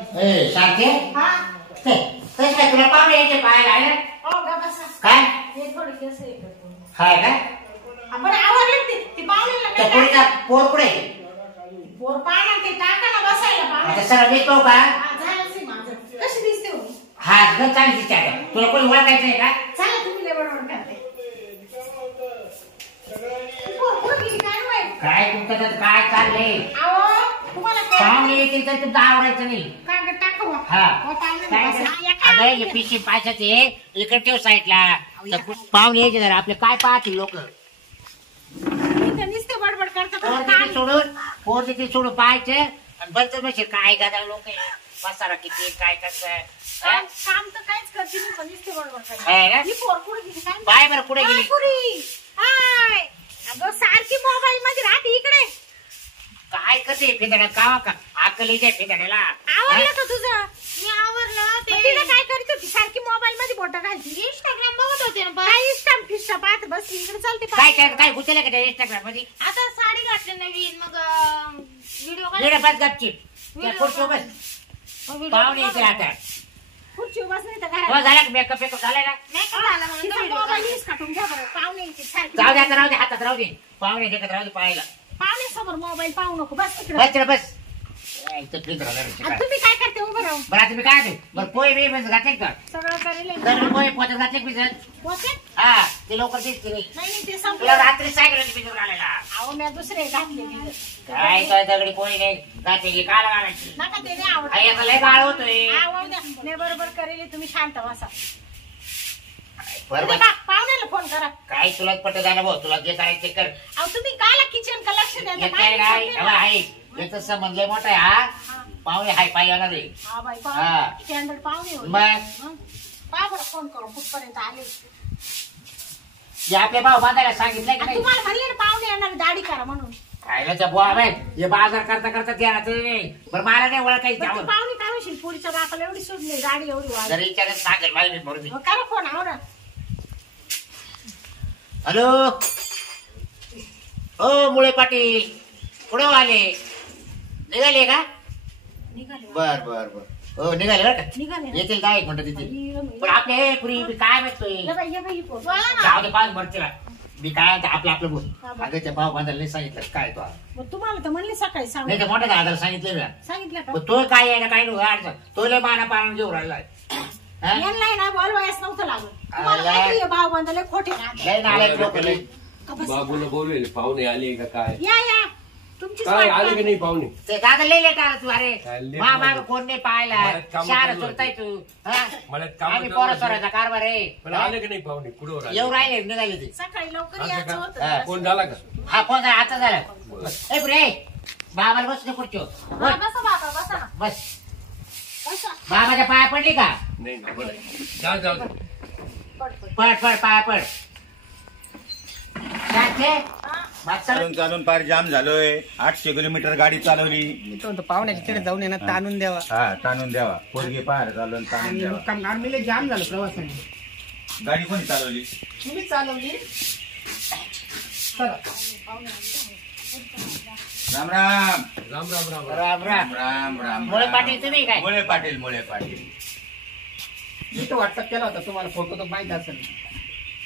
ए सारखे ते ते काय तुला पाहुणे यायचे पाहायला आहे ना काय हाय काय आपण आवडलं ते पाहुण्याला त्या पोरीचा पोर कुठे पोर पाहणा ते टाका ना बसायला पाहुणे आता सर मी पाहू का झालं सी माझं कशी दिसते हो हा गं चांगली दिसते आहे तुला कोणी ओळखायचं आहे का चला तुम्ही लय बडबड करते पोर किती काय होय काय तुमचं काय चाललंय आहो तुम्हाला काय पाहुणे येतील तर तुमचं आवडायचं नाही काय टाका हा हो पाहुणे काय अगं हे पिशी पाशाचे इकडे ठेव साईडला पाहुणे यायचे जरा आपले काय पाहतील लोक नुसते बडबड करतात पोर तिथे सोडून पाहायचे आणि बरं म्हणजे काय गादा लोक बसारा किती काय कसं काम तर काहीच करते मी पण नुसते बडबड आहे ना? करते ही पोर कुठे गेली काय पाय बरं कुठे गेली पुरी हाय अगं सारखी मोबाईल मध्ये राहते इकडे काय करते फिदाड्या कावा का अक्कलीच्या फिदाड्याला आवडलं का तुझं मी आवरलं ते तिला काय करत होती सारखी मोबाईल मध्ये बोट घालती इंस्टाग्राम बघत होते ना काय इंस्टाग्राम फिस्टा पाहत बस इकडे चालते काय काय काय घुसले का त्या इंस्टाग्राम मध्ये आता साडी घातली नवीन मग व्हिडिओ बस गपची खुर्ची बस पाहुणे येते आता खुर्ची बस नाही तर हो घरात झाला का मेकअप वेकअप झालाय ना मेकअप झाला म्हणून मोबाईल यूज काढून घ्या बरं पाहुणे येते सारखी जाऊ दे आता राहू दे हातात राहू दे पाहुणे देखत राहू दे पाहायला पाहुणे समोर मोबाईल पाहू नको बस तिकडे बस रे बस इथं फिरत राहिलं रे, आणि तुम्ही काय करते उभं राहून बरं आता मी काय देऊ बरं पोहे बी बस घातले का सगळं करेल तर पोहे पोहत घातले का भिजत पोचे हा ते लवकर दिसते नाही नाही ते तुला संपलं रात्री सायकल भिजून आलेला अहो मी दुसरे घातले काय काय दगडी पोहे नाही घातले की काला घालायची नका ते नाही आवडत याचा लय गाळ होतोय आवड मी बरोबर करेल तुम्ही शांत बसा बरोबर पाहुण्याला फोन करा काय तुला पट झालं भाऊ तुला जे करायचं ते कर अहो तुम्ही काला किचन का लक्ष द्या येत काय नाही हवा आहे याचं संबंध लय मोठा आहे हा पाहुणे हाय पाय येणार आहे हा बाई हा. पाहुणे स्टँडर्ड पाहुणे होते. मग पहा बरं फोन करू कुठपर्यंत आले जे आपले भाऊ बांधायला सांगितलंय की आणि नाही तुम्हाला म्हणले ना पाहुणे येणार दाढी करा म्हणून खायला त्या बुवा बाय हे बाजार करता करता ते नाही बरं मला नाही ओळखायचं पण ती त्यावर पाहुणे काय म्हणशील पुढच्या बापाला एवढी सूट नाही दाढी एवढी वाढ जर विचारायला सांगेल मला मी बरोबर मग करा फोन आहो ना हॅलो ओ मुळे पाटील कुठे आले निघाले का निघाले बर बर बर हो निघाले बरं का निघाले येतील काय एक मिनिट तिथे पण आपले पुरी काय म्हणतोय ये बाई ही फोन बोला ना जाऊ दे पाच भरतीला मी काय म्हणतो आपलं आपलं बोल हा, बोल. अगं त्या भाऊ बांधायला नाही सांगितलं काय तो मग तुम्हाला तर म्हणले सकाळी सांग नाही तर मोठ्या दादाला सांगितलं मी सांगितलं का पण तो काय आहे ना काय नाही अडचण तो लय माना पाळून घेऊन राहिलाय हा? यांना ना बोलवायच नव्हतं लागत तुम्हाला आला. माहिती आहे भाव बांधले खोटे राहते. लय नालायक लोक लय. का बस. बाबूला बोलवेल पाहुणे आले का काय या तुमची काय आले की नाही पाहुणे ते दादा लय लेट आला तू अरे काय late माग आला? कोण नाही पाहिला मळ्यात कामं शाळा चालू सोडताय होती. तू हा? मळ्यात कामं आम्ही चालू पोरं होती. सोरायचा कारभार आहे पण आले की नाही पाहुणे कुठं येऊ राहिले निघाले ते सकाळी लवकर असं यायचं का? होतं हा. फोन झाला का हा फोन झाला आता झाला ए रे बाबाला बस ना खुर्चीवर हा, बसा बाबा बसा ना बस बसा बाबाच्या पाया पडली का नाही ना बरं जा जाऊ दे. पड पड पड पड पाया पड सारखे हा. बस चल. चालून चालून पार जाम झालोय 800 किलोमीटर गाडी चालवली मी तो म्हणतो पाहुण्याच्या तिकडे जाऊन येणार ताणून द्यावा हा ताणून द्यावा पोरगी पार चालवून ताणून आणि द्यावा मुक्काम आर्मीला जाम झालं प्रवासाने गाडी कोणी चालवली तुम्ही चालवली चला राम राम राम राम राम राम. राम राम राम राम मुळे पाटील तुम्ही काय मुळे पाटील मुळे पाटील मी तो व्हॉट्सअप केला होता तुम्हाला फोटो तर माहित असेल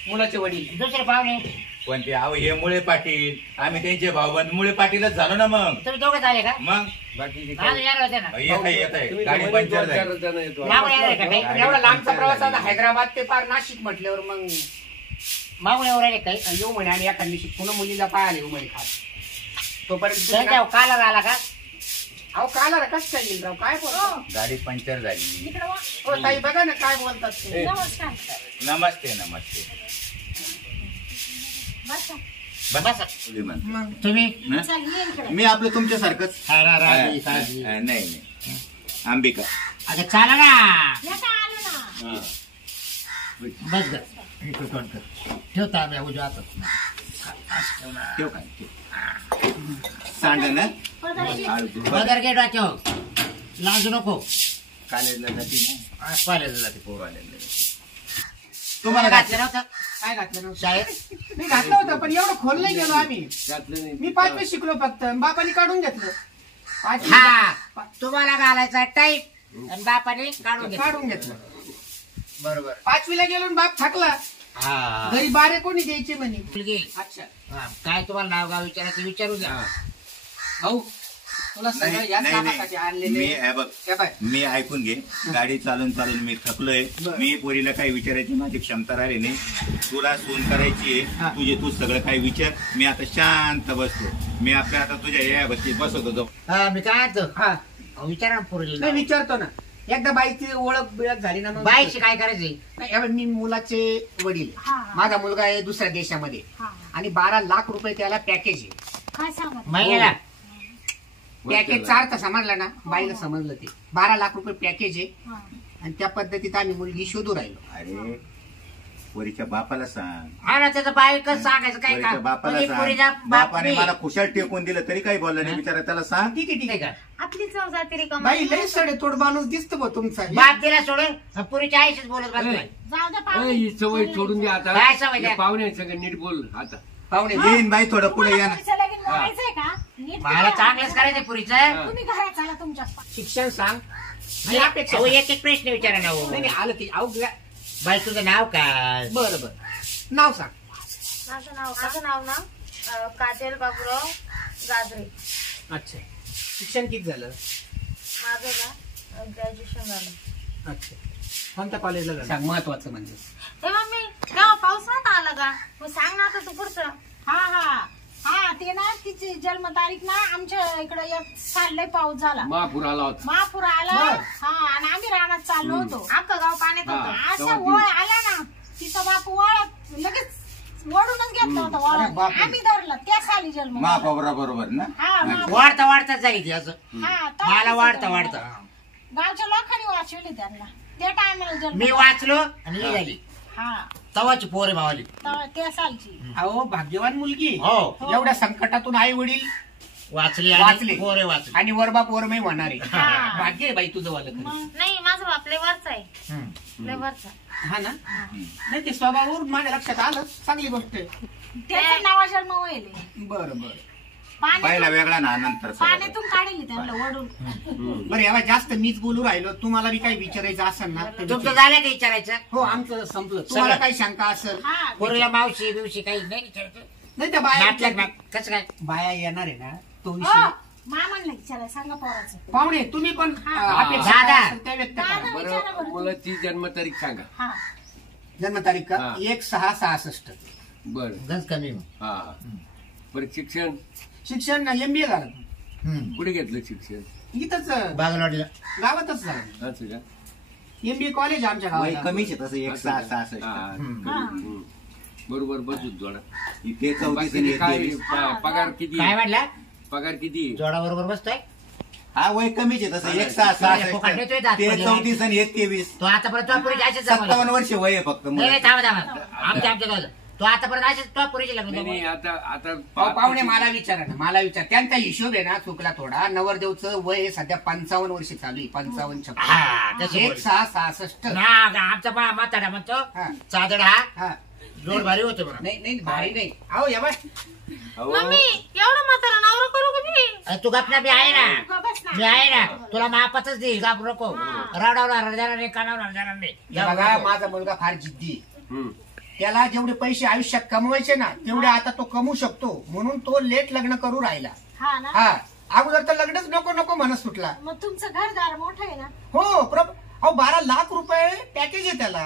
मुलाचे वडील दुसरे पाहुणे पण ते अहो हे मुळे पाटील आम्ही त्यांचे भाऊबंद मुळे पाटीलच झालो ना मग तुम्ही दोघं झाले का मग बाकी माझं येणार होते ना येत आहे तुम्ही गाडी दोन पंक्चर चार झाली जण येतो. मागून येणार आहे का काही एवढा लांबचा प्रवास आता हैदराबाद ते पार नाशिक म्हटल्यावर मग मागून येऊ राहिले काही येऊ म्हणे आणि एखाद दिवशी पुन्हा मुलीला पाहायला येऊ म्हणे खास तोपर्यंत तुम्ही त्यांच्या काला झाला का अहो काला रे कसं काय येईल राव काय बोलतो गाडी पंक्चर झाली इकडे वा हो ताई बघा ना काय बोलतात ते. नमस्कार नमस्ते नमस्ते बसा बसा बोली म्हण. मग तुम्ही हं? चल ये इकडे मी आपलं तुमच्यासारखंच राजी साजी नाही नाही अंबिका आता चाला ना या का आलो ना बस ग इकडे तोंड कर ठेवता आम्ही उजव्या हातात ठेव काय सांग ना पदरची बदर गेट वाचव लाजू नको कॉलेजला जाते ना कॉलेजला जाते कॉलेजला तुम्हाला घातलं नव्हतं काय घातलं नव्हतं शाळेत मी घातलं होतं पण एवढं खोल नाही गेलो आम्ही घातलं नाही. मी 5वी शिकलो फक्त बापाने काढून घेतलं 5वी. हा तुम्हाला घालायचा टाईट आणि बापाने काढून घेतलं. काढून घेतलं. बरोबर. 5वीला गेलो आणि बाप थकला. हा घरी बारे कोणी द्यायचे म्हणे. मुलगी. अच्छा हा, काय तुम्हाला नाव गाव विचारायचं विचारू द्या. भाऊ तुला सगळं नाही याच नाही कामासाठी नाही. आणलेले. मी हे बघ हे बाय. मी ऐकून घे. गाडी चालून चालून मी थकलोय. बरं. मी पोरीला काही विचारायची माझी क्षमता राहिली नाही. तुला सून करायची हा. आहे. तुझे तू सगळं काही विचार. मी आता शांत बसतो. मी आपल्या आता तुझ्या या बसतीत बसवतो जाऊ. हा, मी काय म्हणतो हा विचारा ना पोरीला. नाही विचारतो ना. एकदा बाईची ओळख बिळख झाली ना मग बाईशी काय करायचंय. नाही, हे बघ, मी मुलाचे वडील. हा, हा. माझा मुलगा आहे दुसऱ्या देशामध्ये हा. आणि 12 लाख रुपये त्याला पॅकेज आहे. काय सांगा महिन्याला पॅकेजचा अर्थ समजला ना. बाईला समजलं ते 12 लाख रुपये पॅकेज आहे. हा. आणि त्या पद्धतीत आम्ही मुलगी शोधू राहिलो. अरे पोरीच्या बापाला सांग. हा ना त्याचं बाईकच सांगायचं काय पोरीच्या का बापाला म्हणजे पोरीचा सांग. बाप बापाने नाही. मला खुशाल टेकून दिलं तरी काही बोलला नाही. बिचारा त्याला सांग. ठीक आहे ठीक नाही आहे. का आपली चव जाते रे बाई लय सडे तोड माणूस दिसतो बा तुमचा. बाप दिला सोडून पुरीच्या आईशीच बोलत बसतोय. जाऊ द्या अरे, पाहुणे. ही सवय सोडून द्या आता. काय सवय द्या? या पाहुणे सगळं नीट बोल आता. पाहुणे येईन बाई थोडं पुढे या ना. पुढचं लगीन मोडायचंय का? नीट मला करा. चांगलंच करायचं पुरीचं. हा. तुम्ही घरात चला तुमच्या. शिक्षण सांग आणि अपेक्षा अहो, सांग. एक एक प्रश्न विचारा ना हो. नाही नाही, आलं ते अहो बाई तुझं नाव काय. बरं बरं नाव सांग. माझं नाव ना काजल बाबूराव गाजरे. अच्छा शिक्षण किती झालं. माझं ना ग्रॅज्युएशन झालं. अच्छा कोणत्या कॉलेजला झालं सांग महत्वाचं म्हणजे. ए मम्मी तेव्हा पाऊस नव्हता आला का? मग सांग ना आता तू पुढचं. हा हा हा ते ना तिची जन्मतारीख ना आमच्या इकडे एक चाललंय पाऊस झाला. महापूर आला होता. महापूर आला. बर. हा आणि आम्ही रानात चाललो होतो. अख्खं गाव पाण्यात हा, होतं. असं तेव्हा वळ आला ना तिचा बाप वळ लगेच वळूनच घेतलं होतं अरे वळ. बापरे. आम्ही धरलं त्या साली जन्म मा झाला. बाबरा बरोबर ना. हा मा- वाढता वाढताच झाली ती असं. हा, मला तेव्हा वाढता जन्म वाढता. झाला. गावच्या लोकांनी वाचवले त्यांना त्या टायमाला जन्म मी झाला. वाचलो आणि ही झाली हा तवाची पोरे मावली. त्या सालची. अहो भाग्यवान मुलगी. हो एवढ्या संकटातून आई वडील वाचली वाचले. आणि पोरे वाचली. आणि वरबाप वरमय होणारे. हा. भाग्य आहे बाई तुझं वालं खरं. मग नाही माझं बाप लय वरचा आहे. हम्म. लय वरचा. हा ना नाही ते स्वभावावरून माझ्या लक्षात आलं. चांगली गोष्ट आहे. त्याचं नावा जन्म व्हायले. बरं बरं पहिला पाण्यातून वेगळा ना नंतर पाण्यातून काढेल त्यांना वडून. बरं यावा जास्त मीच बोलू राहिलो. तुम्हाला बी काही विचारायचं असेल ना तर तुमचं विचारा. झालं का विचारायचं. हो आमचं संपलं. तुम्हाला सगळं. काही शंका असेल हा पोरीला मावशी बिवशी काही नाही विचारायचं. नाही त्या नाटल्यात बाया ना कसं काय. बाया येणार आहे ना तो हो, विषय. मामांना विचारा सांगा पोराचं. पाहुणे तुम्ही पण हा. अपेक्षा दादा. काय असेल त्या व्यक्त करा. दादा. विचारा बरं बरं तुम्ही. मुलाची जन्मतारीख सांगा. हा जन्मतारीख का हा. 1/6/66. बरं. गंज कमी मग. हा बरं शिक्षण शिक्षण MBA झालं हम्म. कुठे घेतलं शिक्षण. इथंच बागलवाडीला. गावातच झालं. असं का. MBA कॉलेज आमच्या वय गावात. कमीच आहे तसं. 1 असं 6 का? 66. हा, हम्म. हम्म. बरोबर बसू जोडा. इथे 34 बाकी आणि काय 23. पगार किती काय म्हटलं पगार किती जोडा बरोबर बसतोय. हा वय कमीच आहे तसं. 1 6 काय फुकट देतोय 66. दात ते पडले. 34 आणि हे 23. तो आतापर्यंत तो पुरीची असेच 57 वर्ष वय आहे फक्त नाही मुलाचं. थांबा थांबा आमच्या गावाला तो आतापर्यंत असेच तो पुरीचे लग्न नाही नाही जमवलं. आता अहो, पाहुणे मला विचारा ना. मला विचार त्यांचा हिशोब आहे ना चुकला थोडा. नवरदेवचं वय आहे सध्या 55 वर्ष चालू आहे. 55 56. हा तशी 1/6/66. ना आमचा म्हाताडा म्हणतो हा. चादड हा हा जोड भारी होते म्हणा. नाही नाही भारी नाही. अहो या बाय अहो, मम्मी एवढं म्हातारा नवरा करू का मी? अरे तू गपना मी आहे ना. तू गप्प बस ना. मी आहे ना तुला मापातच देईल घाबरू नको. रडवणार देणार नाही कानावणार देणार नाही. या बघा माझा मुलगा फार जिद्दी आहे. हम्म. त्याला जेवढे पैसे आयुष्यात कमवायचे ना तेवढे आता तो कमवू शकतो. म्हणून तो लेट लग्न करू राहिला. हा ना हा अगोदर तर लग्नच नको नको म्हणत सुटला. मग तुमचं घरदार मोठं आहे ना. हो अहो 12 लाख रुपये पॅकेज आहे त्याला.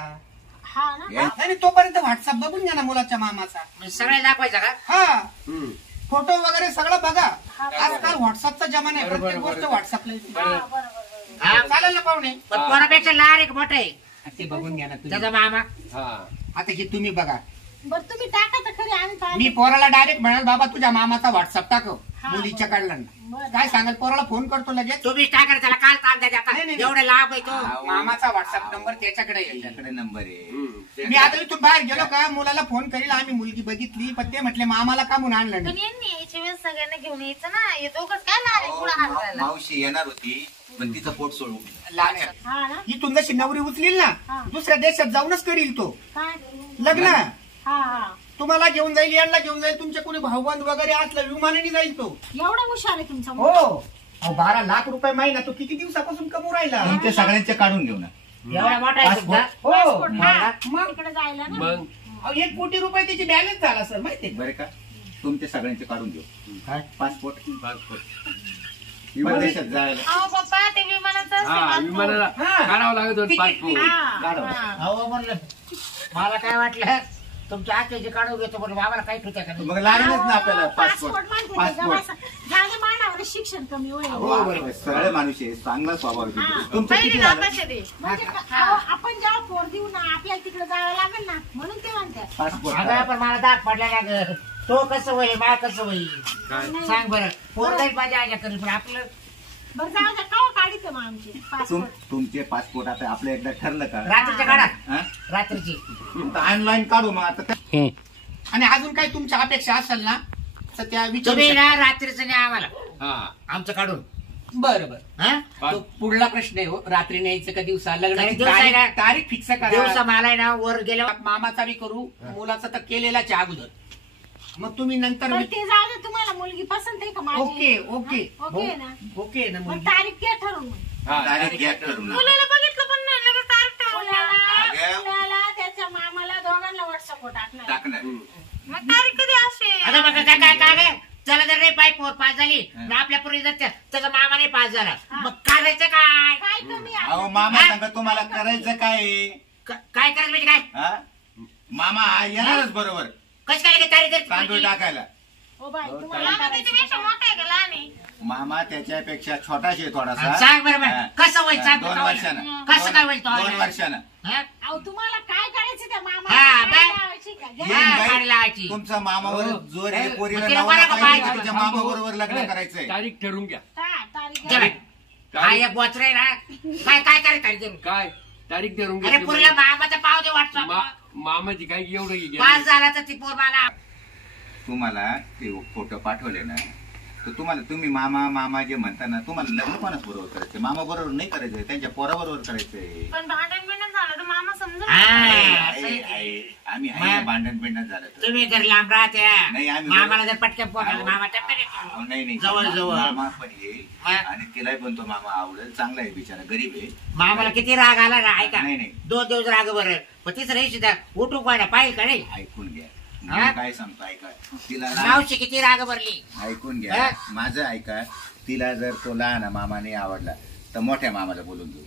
हा ना आणि तोपर्यंत व्हॉट्सअप बघून घ्या ना मुलाच्या मामाचा. म्हणजे सगळे दाखवायचं का. हा हम्म. फोटो वगैरे सगळं बघा. हा, आजकाल व्हॉट्सअपचा जमाना आहे. बरोबर, प्रत्येक गोष्ट बरोबर. व्हॉट्सअपला येते. हा बरोबर. हा चालेल ना पाहुणे. पण कोणापेक्षा लहान एक मोठा आहे ते बघून घ्या ना तुम्ही. त्याचा मामा. हा आता हे तुम्ही बघा. बरं तुम्ही टाका तर खरी आम्ही पाहतो. मी पोराला डायरेक्ट म्हणाल बाबा तुझ्या मामाचा व्हॉट्सअप टाकव. हा, मुलीच्या बरोबर. काढला बरं. काय सांगाल पोराला फोन करतो लगेच. तुम्ही टाकायला त्याला काल काल द्या नाही, नाही. एवढे लाभ आहे तो. मामाचा व्हॉट्सअप नंबर त्याच्याकडे येईल. त्याच्याकडे नंबर आहे. हम्म. मी आता इथून बाहेर गेलो का मुलाला फोन करील. आम्ही मुलगी बघितली पण ते म्हटले मामाला का म्हणून आणलं पण नाही. यांनी यायच्या वेळेस सगळ्यांना घेऊन यायचं ना. हे दोघंच काय लहान आहे पुढे हात करायला. मावशी येणार होती पण तिचं पोट सोडून. लहान आहे. हा ना इथून जशी नवरी उचलील हा. ना दुसऱ्या देशात जाऊनच करील तो काय लग्न. हा हा तुम्हाला घेऊन जाईल यांना घेऊन जाईल. तुमच्या कोणी भाऊबंद वगैरे असलं विमानाने जाईल तो. एवढा हुशार आहे तुमचा मुलगा. हो अहो 12 लाख रुपये महिना तो किती दिवसापासून कमवू राहिला? तुमच्या सगळ्यांचे काढून घेऊ ना. एवढा मोठा आहे तुमचा? हो पासपोर्ट, हा, मग तिकडे जायला ना. मग अहो 1 कोटी रुपये त्याची बॅलन्स झाला सर माहितीये बरं का, तुमच्या सगळ्यांचे काढून घेऊ. काय? पासपोर्ट पासपोर्ट विदेशात जायला अहो पप्पा ते विमानाचं असते हा passport. विमानाला हा. काढावं लागत होतं पासपोर्ट. हा, काढा. हा. अहो म्हणलं मला काय वाटलं तुमच्या आत्याची काढून घेतो पण आम्हाला काही ठुत्या का नाही? मग लागलंच ना आपल्याला पासपोर्ट पासपोर्ट. म्हणते ते पासपोर्ट जरा झालं मानावर शिक्षण कमी होईल. हो बरोबर, सरळ माणूस आहे, चांगला स्वभाव आहे. हा. तुमचं किती झालं? म्हणजे अहो, आपण जेव्हा पोर देऊ ना आपल्याला तिकडे जावं लागेल ना म्हणून ते म्हणतात. पासपोर्ट अगं पण मला दाग पडला ना ग. तो कसं होईल मला कसं होईल काय सांग बरं. पोरगाही माझ्या आज्या करेल पण आपलं बरं जाऊ द्या का काढित मग आमची पासपोर्ट. तुमचे पासपोर्ट आता आपलं एकदा ठरलं का? रात्रीच्या काढा हा? रात्रीची. ऑनलाईन काढू मग आता. आणि अजून काही तुमच्या अपेक्षा असेल ना तर त्या विचारू तुम्ही शकता. ना रात्रीचं नाही आम्हाला हा आमचं काढून. बरं बरं हा तो पुढला प्रश्न आहे हो, रात्री न्यायचं का दिवसा? लग्नाची दिवसा आहे ना. तारीख फिक्स दिवसा करा. मला आहे ना वर गेल्यावर मामाचा बी करू, मुलाचा तर केलेलाच आहे अगोदर. मग तुम्ही नंतर बरं ते जाऊ दे तुम्हाला मुलगी पसंत आहे का माझी? ओके ओके हा? ओके आहे ना. ओके आहे ना मग मुलगी? तारीख घ्या ठरवून मग. हा डायरेक्ट घ्या ठरवून. मुलाला बघितलं पण नाही लगेच तारीख ठरवून. अगं. मुलाला त्याच्या मामाला दोघांना व्हॉट्सअपवर टाकणार. टाकणार. मग तारीख कधी असेल? आता बघा काय काय काय काय चला जर नाही पाय पोर पास झाली ना आपल्या पूर्वी जर त्याचा मामा नाही पास झाला मग करायचं काय? काय कमी आहे? अहो मामा सांगा तुम्हाला करायचं काय आहे? काय करायचं म्हणजे काय? हा? मामा हा येणारच बरोबर कसं काय लगेच तारीख तांदूळ धरली? टाकायला. ओ बाई तुम्हाला त्याच्यापेक्षा मोठा आहे का लहान आहे? मामा त्याच्यापेक्षा छोटाशी आहे थोडासा. सांग बरं हा. बरं कसं होईल सांग 2 बरं. वर्षानं. कसं काय होईल तो? 2 वर्षानं. हा? अहो तुम्हाला काय करायचं त्या हा, मामाला? बाय. काय लावायची का? घ्या. हा, बाई, गाडी लावायची. तुमचा मामावर जोर आहे. पोरीला मग तिला नवरा बरं का पाहिजे पाहिजे? का तिच्या मामा बरोबर लग्न करायचंय. तारीख ठरवून घ्या. तारीख दे घ्या. बाई. हा एक बोचरा आहे ना काय काय करायचं तारीख धरून? काय तारीख ठरवून अरे पुरीला घ्या. मामाचा पाव दे वाटतो मामाची काय एवढं पास घ्या. झाला तर ती पोर मला तुम्हाला ते फोटो पाठवले ना तर तुम्हाला तुम्ही मामा जे म्हणता ना तुम्हाला लग्न कोणाच बरोबर करायचं? मामा बरोबर नाही करायचंय, त्यांच्या पोराबरोबर करायचंय. पण भांडण बिंडण झालं तर मामा समजून हा. घेणार. आम्ही आहे ना, भांडण बिंडण झालं तर. तुम्ही जर लांब राहत्या नाही, आम्ही मामाला जर पटकन पोटाला मामा टप्प्यात अहो, नाही जवळ जवळ मामा पण येईल हा. आणि तिलाही पण तो मामा आवडेल. चांगला आहे बिचारा, गरीब आहे. मामाला किती राग आला ना ऐका नाही, नाही. 2 दिवस राग बरं पण तिसऱ्या दिवशी त्या उठू पाहिजे पाहिजे का नाही ऐकून घ्या हा? मी काय सांगतो ऐका. तिला मावशी किती राग भरली ऐकून घ्या हा? माझं ऐका. तिला जर तो लहान मामाने आवडला तर मोठ्या मामाला बोलून देऊ.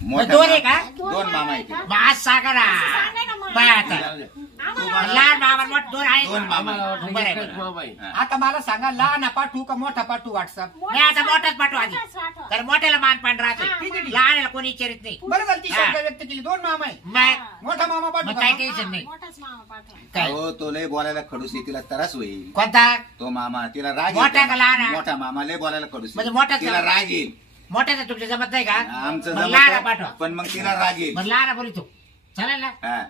दोन आहे का? 2 मामा आहे तिला. मग आज सांगा ना सांगा ना मग. बाय आता जाऊ द्या. आम्हाला लहान मामा मोठ 2 आहे 2 मामा आम्हाला आहे. वाटलं बरं आहे, एकच बरं. मामा आहे. हा. आता मला सांगा लहान पाठवू का मोठा पाठवू व्हॉट्सअप? नाही आता मोठाच पाठवा आधी मोठाच पाठवा. तर मोठ्याला मान पान राहते हा, मग. लहानला कोणी विचारित नाही बरं झालं ती हा. शब्द व्यक्त केली. 2 मामा आहे. मग मोठा मामा पाठवू मग काय का? टेन्शन नाही मोठाच मामा पाठवा. काय हो तो लय बोलायला खडूस आहे, तिला त्रास होईल. कोणता तो मामा तिला राग मोठा येईल. का लहान आहे? मोठा मामा लय बोलायला खडूस म्हणजे आहे. मोठाच तिला का? राग येईल. मोठ्याचं तुमच्या जमत नाही का आमचं मग लहान जमतं, पाठवा पण मग तिला राग येईल. मग लहान बोली तू चालेल ना हा.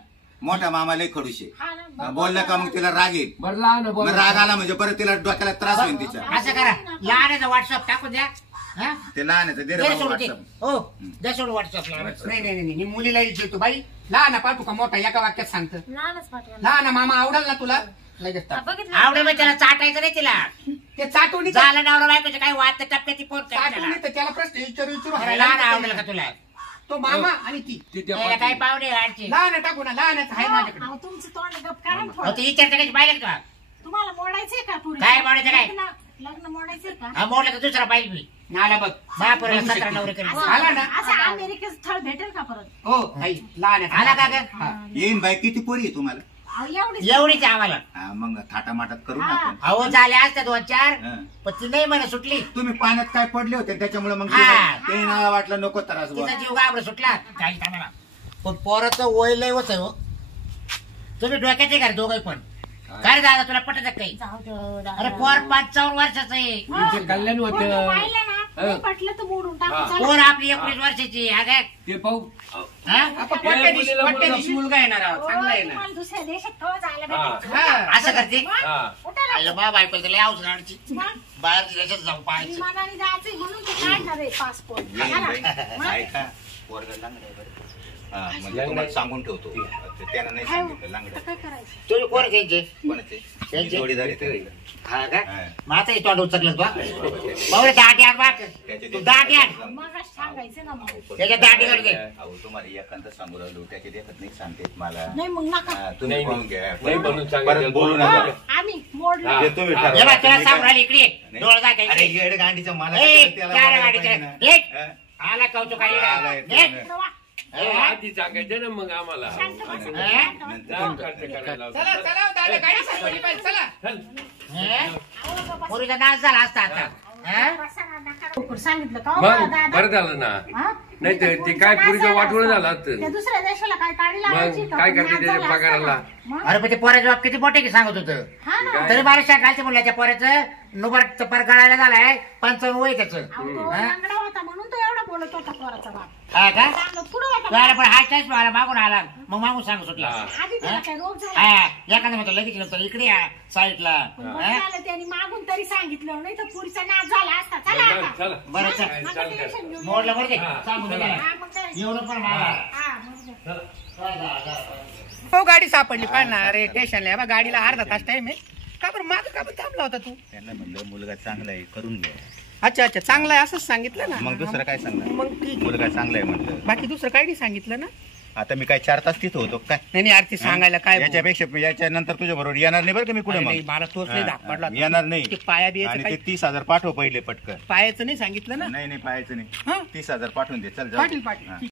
मोठा मामा लय खडूस आहे. हा ना, मग बोललं का मग तिला राग येईल. बरं लहान मग बोला. राग आला म्हणजे परत तिला डोक्याला त्रास होईल तिच्या. असं करा लहान व्हॉट्सअप टाकून द्या हा? ते लहान आहे, ते दे रे दे बाबा सोडून दे. WhatsApp. हो द्या सोडून व्हॉट्सअपला नाही नाही नाही मी मुलीला विचारतो बाई लहान पाठवू का मोठा एका वाक्यात सांगतं. लहानच पाठवा. लहान मामा आवडेल ना तुला? लगेच टाक. बघितलं आवडे मग त्याला चाटायचं नाही तिला ते चाटवणी झालं नवरा बायकोचं काही वाद तर टप्प्यात ती पोट चाटवणी तर त्याला प्रश्न विचारू लहान आवडेल का तुला तो मामा आणि ती ती त्या त्याला काही पाठी. पाहुणे आणखी लहान टाकू ना लहानच आहे माझ्याकडे. अहो, तुमचं तोंड गप करा ना हो थोडं. ते विचारतं काही पाहिलं का तुम्हाला मोडायचंय का पुढे? काय मोडायचं काय? लग्न मोडायचंय का? हा मोडलं तर दुसरा पाहिजे मी नाला बघ महापुराला बघू 17 शकते. नवरे करेल असं- आला ना? असं अमेरिकेचं स्थळ भेटेल का परत? हो आई लहान आहे. आला का ग? हा. येईन बाई, किती पोरी आहे तुम्हाला? अहो, एवढीच. एवढीच आहे आम्हाला हा, मग थाटामाटात करू ना हा. आपण. अहो झाले असते 2-4 हा. पण ती नाही म्हणा सुटली तुम्ही पाण्यात काय पडले होते त्याच्यामुळे मग हा. ते मला वाटलं नको त्रास बुवा. तिचा जीव घाबरत सुटला काही थांबा पण पोराचं वय लय होत हो तुम्ही डोक्याचे घर दोघे पण काय दादा तुला पटत काही जाऊ दे, दादा. अरे पोर 55 वर्षाचं आहे तुमचं कल्याण पोरगं होतं. पाहिलं ना, नाही पटलं तर मोडून टाकू. हा. चला. पोर आपली 19 वर्षाची अगं ते पाहू. हा? आता कोणत्या दिवशी मुलगा येणार आहोत. हो, चांगला येणार. तुम्हाला दुसऱ्या देशात केव्हा जायला हा. भेटायचं? हा. असं करते मग? हा. उठा ना. आईला बा बायको लय औषध आणची मग? बाहेर देशात जाऊ पाहायचं विमानाने जायचंय म्हणून ते काढणार आहे पासपोर्ट. येईन हा बाई. ना. मग? ऐका पोरगं लंगडं आहे बरं. हा, म्हणजे तुम्हाला सांगून ठेवतो त्यानं नाही सांगितलं लांगड्या काय करायचं तुम्ही कोण आहे त्यांचे कोणाचे त्यांचे? जोडीदार आहे ते. हा का हा. मग आता हे तोंड उचकलं बा बाबा दाट यार बा तू दाट यार मग सांगायचं ना मग त्याच्या दाटी करते अहो तुम्हाला एकांत सांगू राहिलो त्याचे देखत नाही सांगते मला नाही मग नका हा, तुम्ही नाही, पाहून घ्या नाही म्हणून सांगायचं. परत बोलू हा, नका आम्ही मोडलं हा. ते तुम्ही हा. ठरवा. हे बा तुला मी सांग काय- राहिली इकडे नाही. डोळा अरे दाखायचे येड गांडीचं मला ए, त्याला चार बघायला गाडीचे. पाहिजे ना. एक. हा? आला कौतुक आला येतो. आधी सांगायचं ना मग आम्हाला शांत बस. जाऊ खर्च करायला. चला चला हो, दादा गाडी सापडली पाहिजे चला चल. पोरीचा नाच झाला असता आता हा? लवकर सांगितलं का हो मग दादा? बरं झालं ना हा? नाही तर ते काय पुरीचं वाटवळ झालं त्या असतं. दुसऱ्या देशाला काय काढी लावायची मग का? काय पण करते नाच त्याच्या झाला असता पगाराला? का? मग? अरे पण ते पोराचं बाप किती मोठे की सांगत होतं हा ना काय? तरी मला शाळाचे म्हणलं त्या पोऱ्याचं नुबर पर गळायला झालाय 55 वय त्याचं अहो, तो हा? लंगडा होता म्हणून तो एवढा बोलत होता पोराचा बाप हा का चांगलं पुढं होता अरे पण हा चान्स मला मागून आला मग मागून सांगू सुटला हा. आधी त्याला काय रोग झाला हा एखादं म्हणतो लगेच नव्हतं इकडे या साईडला पण बरं झालं त्यांनी मागून तरी सांगितलं नाही तर पुढचा नाच झाला असता चला आता चला बरं चल. नका चालतंय. टेन्शन घेऊ. मोडलं बरं ते हा. सांगू दे हा, मग काय? एवढं पण मला हा, मग काय? हो गाडी सापडली पाहिजे ना अरे स्टेशनला बा गाडीला अर्धा तास टाइम आहे का बरं माग का बरं थांबला होता तू त्यांना म्हणलं मुलगा चांगला आहे करून घ्या अच्छा अच्छा चांगला आहे असंच सांगितलं ना मग दुसरं काय सांगणार मग ठीक मुलगा चांगला आहे म्हणलं बाकी दुसरं काही नाही सांगितलं ना आता मी काय 4 तास तिथं होतो काय नाही नाही आरती सांगायला काय याच्यापेक्षा याच्या नंतर तुझ्या बरोबर येणार नाही बरं का मी कुठे अरे मग नाही, मला तोच नाही धाक पडला हा, येणार नाही ते पाया आणि बियाचं ते काही 30,000 पाठव पहिले पटकन पायाचं नाही सांगितलं ना नाही नाही पाहायचं हा? नाही 30,000 पाठवून दे चल जाऊ दे. पाटील पाटील हा. ठीक.